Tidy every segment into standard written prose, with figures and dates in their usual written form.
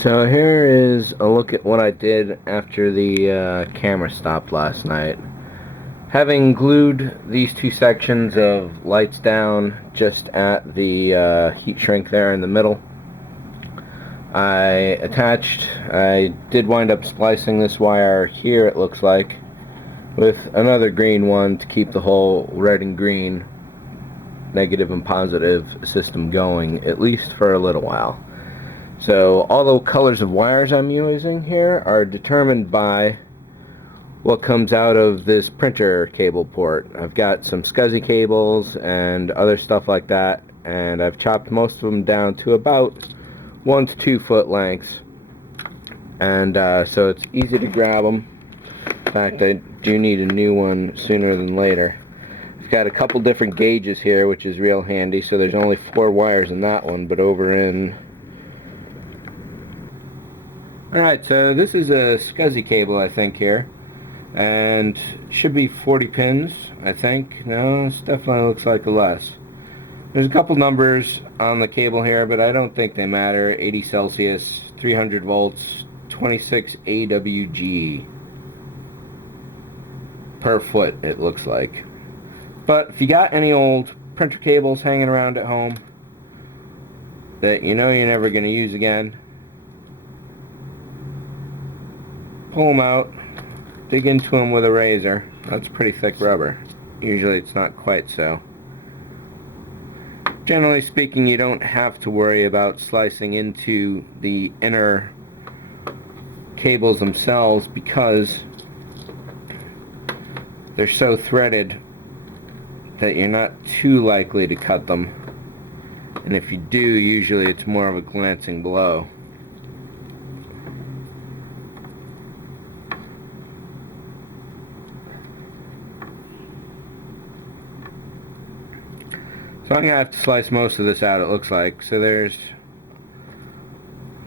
So here is a look at what I did after the camera stopped last night. Having glued these two sections of lights down just at the heat shrink there in the middle, I did wind up splicing this wire here, it looks like, with another green one to keep the whole red and green negative and positive system going, at least for a little while. So all the colors of wires I'm using here are determined by what comes out of this printer cable port. I've got some SCSI cables and other stuff like that, and I've chopped most of them down to about 1 to 2 foot lengths, and so it's easy to grab them. In fact, I do need a new one sooner than later. I've got a couple different gauges here, which is real handy. So there's only 4 wires in that one, but over in... Alright, so this is a SCSI cable, I think, here. And should be 40 pins, I think. No, it definitely looks like a less. There's a couple numbers on the cable here, but I don't think they matter. 80 Celsius, 300 volts, 26 AWG per foot, it looks like. But if you got any old printer cables hanging around at home that you know you're never going to use again, pull them out, dig into them with a razor. That's pretty thick rubber. Usually it's not quite so. Generally speaking, you don't have to worry about slicing into the inner cables themselves because they're so threaded that you're not too likely to cut them. And if you do, usually it's more of a glancing blow. So I'm going to have to slice most of this out, it looks like. So there's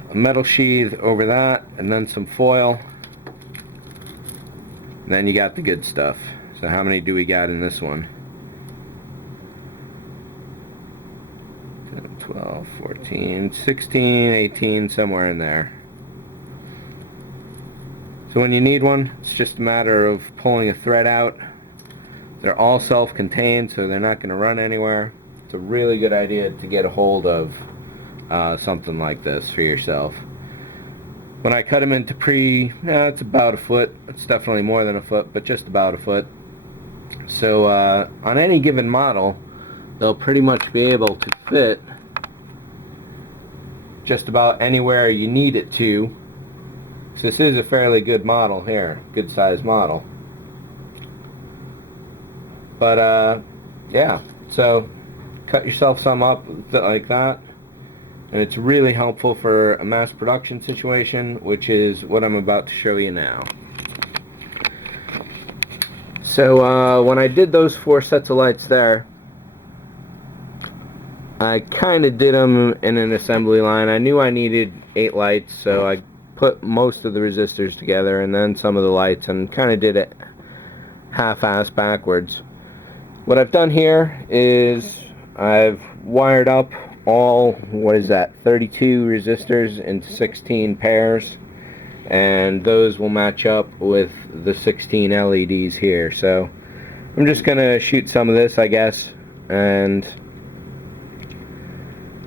a metal sheath over that, and then some foil. And then you got the good stuff. So how many do we got in this one? 10, 12, 14, 16, 18, somewhere in there. So when you need one, it's just a matter of pulling a thread out. They're all self-contained, so they're not going to run anywhere. It's a really good idea to get a hold of something like this for yourself. When I cut them into it's about a foot. It's definitely more than a foot, but just about a foot. So on any given model, they'll pretty much be able to fit just about anywhere you need it to. So this is a fairly good model here, good size model. But yeah, so cut yourself some up like that, and it's really helpful for a mass production situation, which is what I'm about to show you now. So when I did those 4 sets of lights there, I kind of did them in an assembly line. I knew I needed 8 lights, so I put most of the resistors together and then some of the lights, and kind of did it half-ass backwards. What I've done here is I've wired up all, 32 resistors into 16 pairs, and those will match up with the 16 LEDs here. So I'm just gonna shoot some of this, I guess, and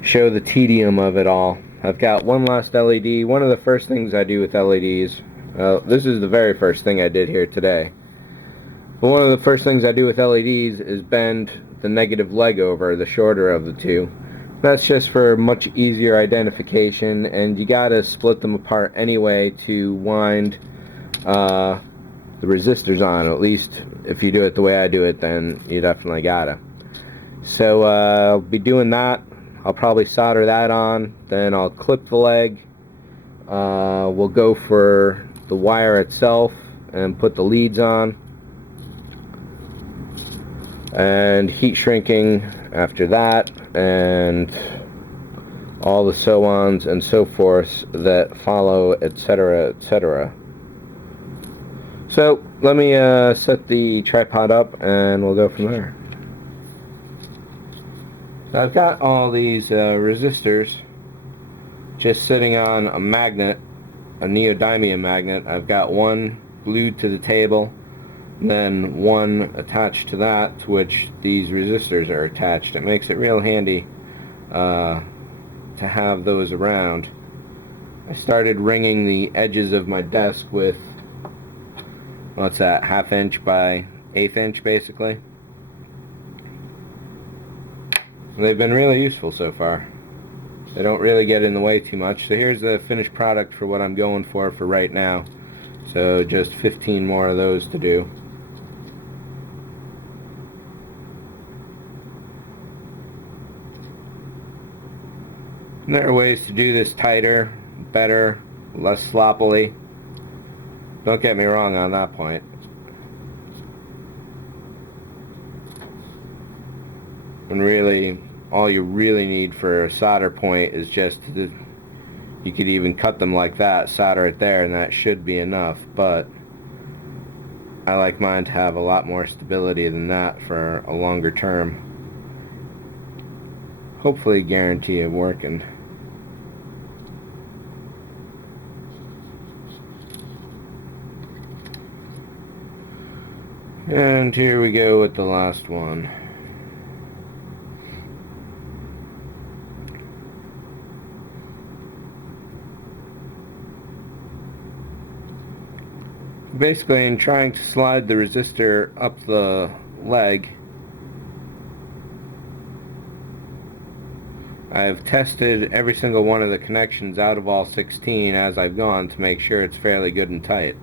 show the tedium of it all. I've got one last LED. One of the first things I do with LEDs, this is the very first thing I did here today, but one of the first things I do with LEDs is bend the negative leg over, the shorter of the two. That's just for much easier identification, and you gotta split them apart anyway to wind the resistors on. At least if you do it the way I do it, then you definitely gotta. So I'll be doing that. I'll probably solder that on, then I'll clip the leg. We'll go for the wire itself and put the leads on, and heat shrinking after that, and all the so-ons and so forth that follow, etc., etc. So let me set the tripod up and we'll go from there. So I've got all these resistors just sitting on a magnet, a neodymium magnet. I've got one glued to the table, then one attached to that, to which these resistors are attached. It makes it real handy to have those around. I started ringing the edges of my desk with, what's that, 1/2 inch by 1/8 inch basically. And they've been really useful so far. They don't really get in the way too much. So here's the finished product for what I'm going for right now. So just 15 more of those to do. And there are ways to do this tighter, better, less sloppily. Don't get me wrong on that point. And really, all you really need for a solder point is just you could even cut them like that, solder it there, and that should be enough. But I like mine to have a lot more stability than that for a longer term. Hopefully guarantee of working. And here we go with the last one. Basically, in trying to slide the resistor up the leg, I've tested every single one of the connections out of all 16 as I've gone to make sure it's fairly good and tight.